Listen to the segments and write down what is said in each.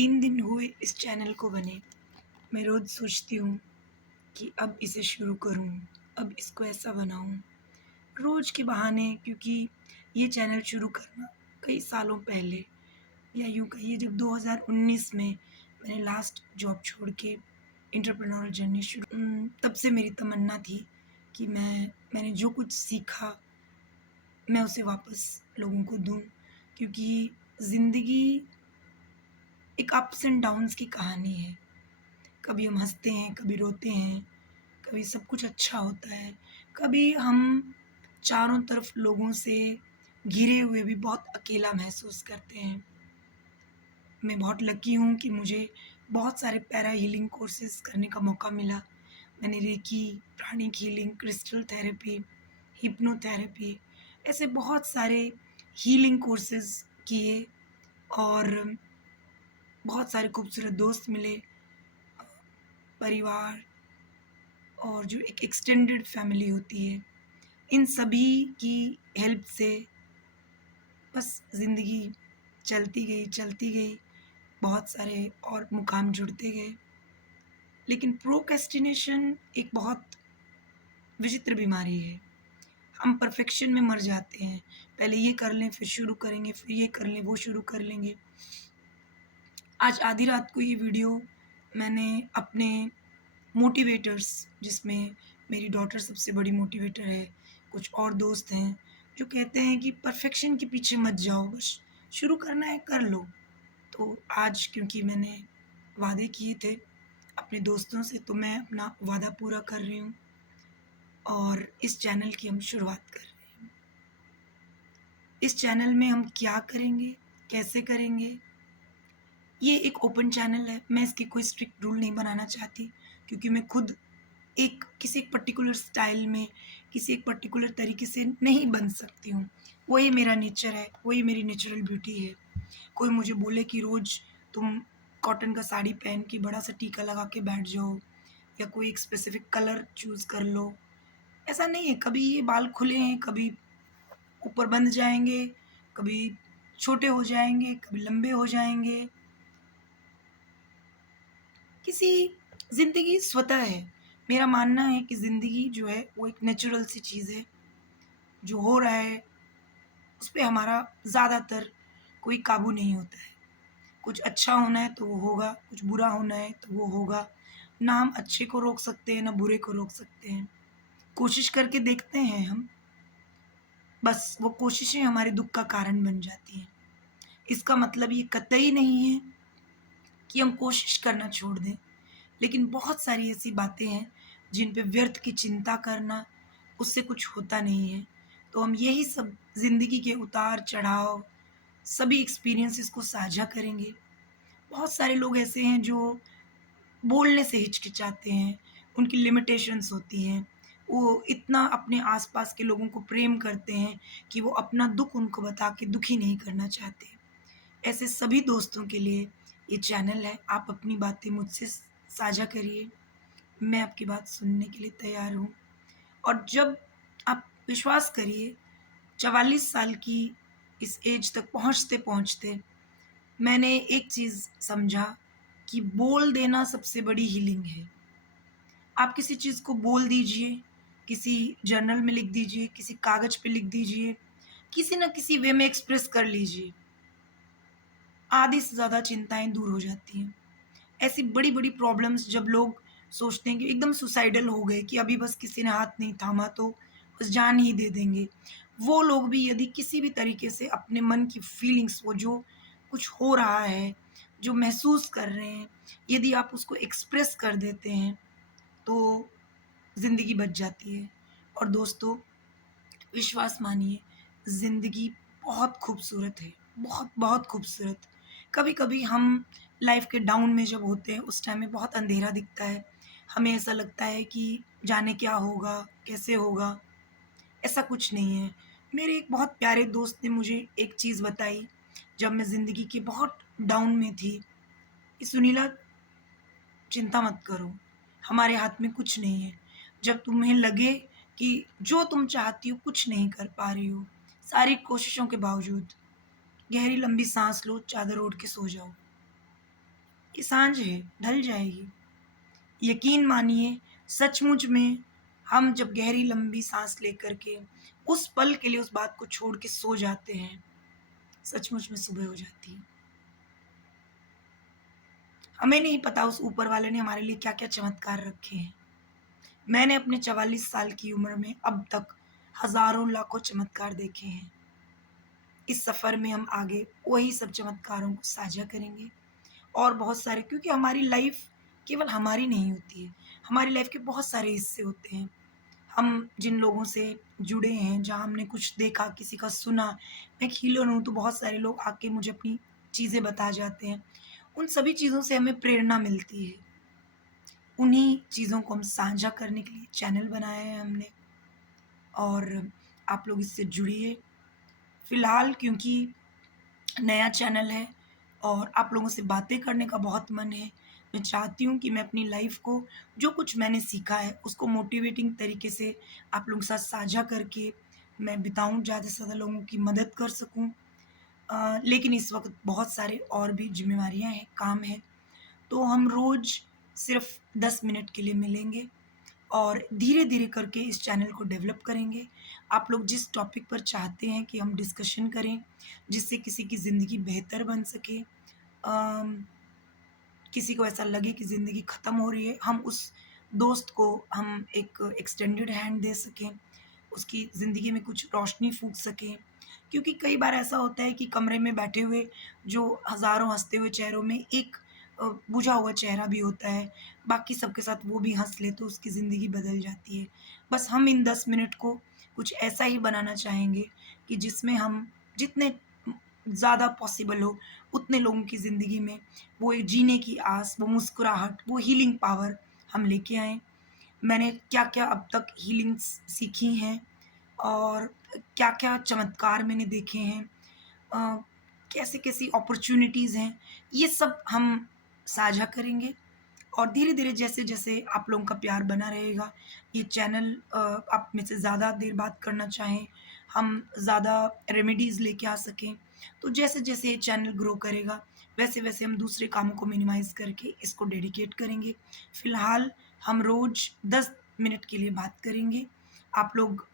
3 दिन हुए इस चैनल को बने। मैं रोज़ सोचती हूँ कि अब इसे शुरू करूँ, अब इसको ऐसा बनाऊँ। रोज़ के बहाने क्योंकि ये चैनल शुरू करना कई सालों पहले या यूँ कहिए जब 2019 में मैंने लास्ट जॉब छोड़ के एंटरप्रेन्योर जर्नी तब से मेरी तमन्ना थी कि मैंने जो कुछ सीखा, मैं उसे वापस लोगों को दूँ। क्योंकि ज़िंदगी एक अप्स एंड डाउन्स की कहानी है। कभी हम हँसते हैं, कभी रोते हैं, कभी सब कुछ अच्छा होता है, कभी हम चारों तरफ लोगों से घिरे हुए भी बहुत अकेला महसूस करते हैं। मैं बहुत लकी हूँ कि मुझे बहुत सारे पैरा हीलिंग कोर्सेज़ करने का मौका मिला। मैंने reiki, pranic healing, crystal therapy, hypnotherapy ऐसे बहुत सारे हीलिंग कोर्सेज़ किए और बहुत सारे खूबसूरत दोस्त मिले, परिवार और जो एक एक्सटेंडेड फैमिली होती है, इन सभी की हेल्प से बस ज़िंदगी चलती गई, बहुत सारे और मुकाम जुड़ते गए। लेकिन प्रोक्रेस्टिनेशन एक बहुत विचित्र बीमारी है। हम परफेक्शन में मर जाते हैं। पहले ये कर लें, फिर शुरू करेंगे, फिर ये कर लें, वो शुरू कर लेंगे। आज आधी रात को ये वीडियो मैंने अपने मोटिवेटर्स जिसमें मेरी डॉटर सबसे बड़ी मोटिवेटर है, कुछ और दोस्त हैं जो कहते हैं कि परफेक्शन के पीछे मत जाओ, बस शुरू करना है कर लो। तो आज क्योंकि मैंने वादे किए थे अपने दोस्तों से तो मैं अपना वादा पूरा कर रही हूँ और इस चैनल की हम शुरुआत कर रहे हैं। इस चैनल में हम क्या करेंगे, कैसे करेंगे, ये एक ओपन चैनल है। मैं इसकी कोई स्ट्रिक्ट रूल नहीं बनाना चाहती क्योंकि मैं खुद किसी एक पर्टिकुलर स्टाइल में, किसी एक पर्टिकुलर तरीके से नहीं बन सकती हूँ। वही मेरा नेचर है, वही मेरी नेचुरल ब्यूटी है। कोई मुझे बोले कि रोज़ तुम कॉटन का साड़ी पहन के बड़ा-सा टीका लगा के बैठ जाओ या कोई एक स्पेसिफ़िक कलर चूज़ कर लो, ऐसा नहीं है। कभी ये बाल खुले हैं, कभी ऊपर बंध जाएँगे, कभी छोटे हो जाएँगे, कभी लंबे हो जाएँगे। किसी ज़िंदगी स्वतः है। मेरा मानना है कि ज़िंदगी जो है वो एक नेचुरल सी चीज़ है। जो हो रहा है उस पे हमारा ज़्यादातर कोई काबू नहीं होता है। कुछ अच्छा होना है तो वो होगा, कुछ बुरा होना है तो वो होगा। ना हम अच्छे को रोक सकते हैं, ना बुरे को रोक सकते हैं। कोशिश करके देखते हैं हम, बस वो कोशिशें हमारे दुःख का कारण बन जाती हैं। इसका मतलब ये कतई नहीं है कि हम कोशिश करना छोड़ दें। लेकिन बहुत सारी ऐसी बातें हैं जिन पे व्यर्थ की चिंता करना, उससे कुछ होता नहीं है। तो हम यही सब ज़िंदगी के उतार-चढ़ाव, सभी एक्सपीरियंसेस को साझा करेंगे। बहुत सारे लोग ऐसे हैं जो बोलने से हिचकिचाते हैं, उनकी लिमिटेशंस होती हैं। वो इतना अपने आस-पास के लोगों को प्रेम करते हैं कि वो अपना दुःख उनको बता के दुखी नहीं करना चाहते। ऐसे सभी दोस्तों के लिए ये चैनल है। आप अपनी बातें मुझसे साझा करिए। मैं आपकी बात सुनने के लिए तैयार हूँ और जब आप विश्वास करिए 44 साल की इस एज तक पहुँचते-पहुँचते मैंने एक चीज़ समझा कि बोल देना सबसे बड़ी हीलिंग है। आप किसी चीज़ को बोल दीजिए, किसी जर्नल में लिख दीजिए, किसी कागज़ पे लिख दीजिए, किसी न किसी वे में एक्सप्रेस कर लीजिए। आधी से ज़्यादा चिंताएँ दूर हो जाती हैं। ऐसी बड़ी-बड़ी प्रॉब्लम्स जब लोग सोचते हैं कि एकदम सुसाइडल हो गए कि अभी बस किसी ने हाथ नहीं थामा तो बस जान ही दे देंगे। वो लोग भी यदि किसी भी तरीके से अपने मन की फीलिंग्स वो जो कुछ हो रहा है, जो महसूस कर रहे हैं, यदि आप उसको एक्सप्रेस कर देते हैं, तो ज़िंदगी बच जाती है। और दोस्तों विश्वास मानिए, ज़िंदगी बहुत खूबसूरत है, बहुत खूबसूरत। कभी-कभी हम लाइफ़ के डाउन में जब होते हैं, उस टाइम में बहुत अंधेरा दिखता है। हमें ऐसा लगता है कि जाने क्या होगा, कैसे होगा? ऐसा कुछ नहीं है। मेरे एक बहुत प्यारे दोस्त ने मुझे एक चीज़ बताई, जब मैं ज़िंदगी के बहुत डाउन में थी, कि सुनीला चिंता मत करो, हमारे हाथ में कुछ नहीं है। जब तुम्हें लगे कि जो तुम चाहती हो कुछ नहीं कर पा रही हो, सारी कोशिशों के बावजूद, गहरी लंबी साँस लो, चादर ओढ़ के सो जाओ। ये साँझ है, ढल जाएगी। यकीन मानिए, सचमुच में हम जब गहरी लंबी साँस लेकर के उस पल के लिए उस बात को छोड़ के सो जाते हैं, सचमुच में सुबह हो जाती है। हमें नहीं पता उस ऊपर वाले ने हमारे लिए क्या-क्या चमत्कार रखे हैं। मैंने अपने 44 साल की उम्र में अब तक हज़ारों लाखों चमत्कार देखे हैं। इस सफ़र में हम आगे वही सब चमत्कारों को साझा करेंगे और बहुत सारे, क्योंकि हमारी लाइफ़ केवल हमारी नहीं होती है। हमारी लाइफ़ के बहुत सारे हिस्से होते हैं। हम जिन लोगों से जुड़े हैं, जहाँ हमने कुछ देखा, किसी का सुना, मैं एक हीलर हूँ तो बहुत सारे लोग आके मुझे अपनी चीज़ें बता जाते हैं। उन सभी चीज़ों से हमें प्रेरणा मिलती है। उन्हीं चीज़ों को हम साझा करने के लिए चैनल बनाया है हमने और आप लोग इससे जुड़िए। फ़िलहाल क्योंकि नया चैनल है और आप लोगों से बातें करने का बहुत मन है। मैं चाहती हूँ कि मैं अपनी लाइफ़ को, जो कुछ मैंने सीखा है, उसको मोटिवेटिंग तरीके से आप लोगों के साथ साझा करके मैं बिताऊँ, ज़्यादा से ज़्यादा लोगों की मदद कर सकूँ। लेकिन इस वक़्त बहुत सारे और भी ज़िम्मेवारियाँ हैं, काम है। तो हम रोज़ सिर्फ़ 10 मिनट के लिए मिलेंगे और धीरे-धीरे करके इस चैनल को डेवलप करेंगे। आप लोग जिस टॉपिक पर चाहते हैं कि हम डिस्कशन करें, जिससे किसी की ज़िंदगी बेहतर बन सके, अम, किसी को ऐसा लगे कि ज़िंदगी ख़त्म हो रही है, हम उस दोस्त को हम एक एक्सटेंडेड हैंड दे सकें, उसकी ज़िंदगी में कुछ रोशनी फूँक सकें। क्योंकि कई बार ऐसा होता है कि कमरे में बैठे हुए जो हज़ारों हँसते हुए चेहरों में एक बुझा हुआ चेहरा भी होता है, बाकी सबके साथ वो भी हँस ले तो उसकी ज़िंदगी बदल जाती है। बस हम इन 10 मिनट को कुछ ऐसा ही बनाना चाहेंगे कि जिसमें हम जितने ज़्यादा पॉसिबल हो उतने लोगों की ज़िंदगी में वो एक जीने की आस, वो मुस्कुराहट, वो हीलिंग पावर हम लेके आएँ। मैंने क्या-क्या अब तक हीलिंग्स सीखी हैं और क्या-क्या चमत्कार मैंने देखे हैं, अ, कैसी-कैसी अपॉर्च्युनिटीज़ हैं, ये सब हम साझा करेंगे और धीरे-धीरे जैसे-जैसे आप लोगों का प्यार बना रहेगा, ये चैनल आप में से ज़्यादा देर बात करना चाहें, हम ज़्यादा रेमेडीज़ लेके आ सकें, तो जैसे-जैसे ये चैनल ग्रो करेगा, वैसे-वैसे हम दूसरे कामों को मिनिमाइज़ करके इसको डेडिकेट करेंगे। फ़िलहाल हम रोज़ 10 मिनट के लिए बात करेंगे। आप लोग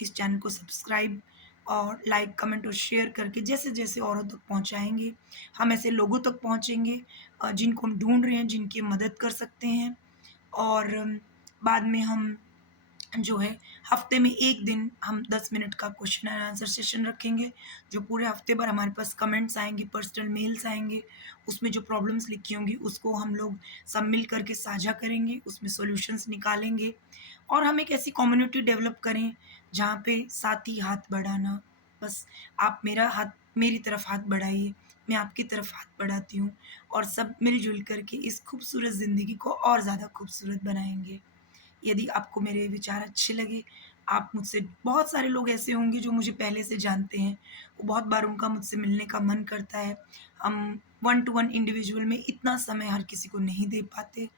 इस चैनल को सब्सक्राइब और लाइक, कमेंट और शेयर करके जैसे-जैसे औरों तक पहुँचाएँगे, हम ऐसे लोगों तक पहुँचेंगे जिनको हम ढूँढ रहे हैं, जिनकी मदद कर सकते हैं और बाद में हम जो है हफ्ते में 1 दिन हम 10 मिनट का क्वेश्चन एंड आंसर सेशन रखेंगे, जो पूरे हफ्ते भर हमारे पास कमेंट्स आएँगे, पर्सनल मेल्स आएँगे, उसमें जो प्रॉब्लम्स लिखी होंगी उसको हम लोग सब मिल कर के साझा करेंगे, उसमें सॉल्यूशंस निकालेंगे और हम एक ऐसी कम्युनिटी डेवलप करें, जहाँ पे साथी हाथ बढ़ाना, बस आप मेरा हाथ मेरी तरफ हाथ बढ़ाइए, मैं आपकी तरफ हाथ बढ़ाती हूँ और सब मिल-जुल कर के इस खूबसूरत ज़िंदगी को और ज़्यादा खूबसूरत बनाएँगे। यदि आपको मेरे विचार अच्छे लगे, आप मुझसे, बहुत सारे लोग ऐसे होंगे जो मुझे पहले से जानते हैं, वो बहुत बार उनका मुझसे मिलने का मन करता है। हम वन टू वन इंडिविजुअल में इतना समय हर किसी को नहीं दे पाते,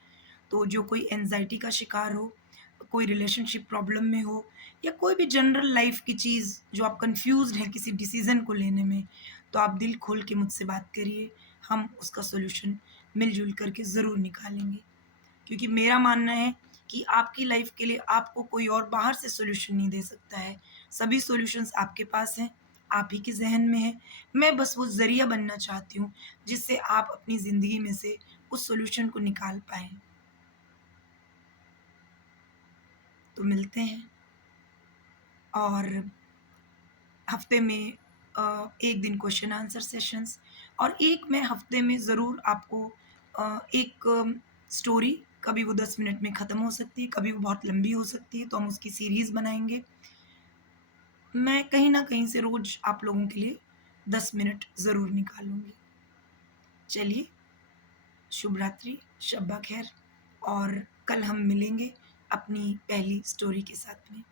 तो जो कोई एंग्ज़ायटी का शिकार हो, कोई रिलेशनशिप प्रॉब्लम में हो या कोई भी जनरल लाइफ़ की चीज़ जो आप कन्फ्यूज़्ड हैं किसी डिसीज़न को लेने में, तो आप दिल खोल के मुझसे बात करिए, हम उसका सॉल्यूशन मिल-जुल करके ज़रूर निकालेंगे। क्योंकि मेरा मानना है कि आपकी लाइफ के लिए आपको कोई और बाहर से सॉल्यूशन नहीं दे सकता है। सभी सॉल्यूशंस आपके पास हैं, आप ही के ज़हन में हैं। मैं बस वो ज़रिया बनना चाहती हूँ, जिससे आप अपनी ज़िंदगी में से उस सॉल्यूशन को निकाल पाएँ। तो मिलते हैं और हफ़्ते में 1 दिन क्वेश्चन आंसर सेशंस और एक मैं हफ़्ते में ज़रूर आपको एक स्टोरी, कभी वो 10 मिनट में ख़त्म हो सकती है, कभी वो बहुत लंबी हो सकती है, तो हम उसकी सीरीज़ बनाएँगे। मैं कहीं न कहीं से रोज़ आप लोगों के लिए 10 मिनट ज़रूर निकालूँगी। चलिए, शुभ रात्रि, शब्बा ख़ैर और कल हम मिलेंगे अपनी पहली स्टोरी के साथ में।